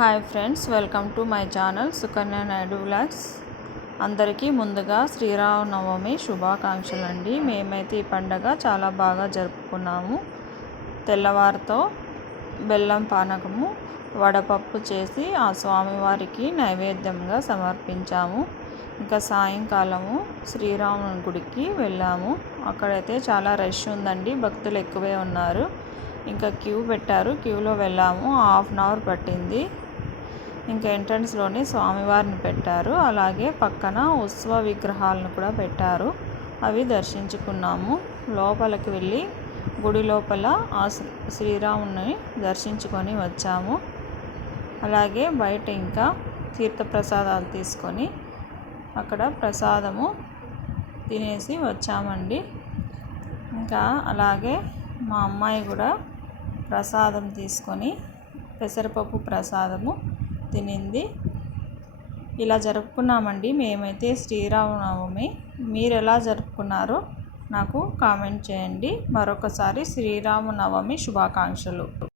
Hi friends welcome to my channel Sukanya Naidu vlogs. అందరికీ ముందుగా శ్రీరామనవమి శుభాకాంక్షలు అండి మేమైతే ఈ పండగ చాలా బాగా జరుపుకున్నాము. తెల్లవారితో బెల్లం పానకము వడపప్పు చేసి ఆ స్వామివారికి నైవేద్యంగా సమర్పించాము. ఇంకా సాయంకాలము శ్రీరాముని గుడికి వెళ్ళాము. అక్కడైతే చాలా రష్ ఉందండి భక్తులు ఎక్కువే ఉన్నారు. ఇంకా క్యూ పెట్టారు క్యూలో వెళ్ళాము. హాఫ్ అన్ అవర్ పట్టింది. ఇంకా ఎంట్రన్స్లోనే స్వామివారిని పెట్టారు. అలాగే పక్కన ఉత్సవ విగ్రహాలను కూడా పెట్టారు. అవి దర్శించుకున్నాము. లోపలికి వెళ్ళి గుడి లోపల ఆ శ్రీరాముని దర్శించుకొని వచ్చాము. అలాగే బయట ఇంకా తీర్థప్రసాదాలు తీసుకొని అక్కడ ప్రసాదము తినేసి వచ్చామండి. ఇంకా అలాగే మా అమ్మాయి కూడా ప్రసాదం తీసుకొని పెసరపప్పు ప్రసాదము తినింది. ఇలా జరుపుకున్నామండి. మేమైతే శ్రీరామనవమి. మీరు ఎలా జరుపుకున్నారో నాకు కామెంట్ చేయండి. మరొకసారి శ్రీరామనవమి శుభాకాంక్షలు.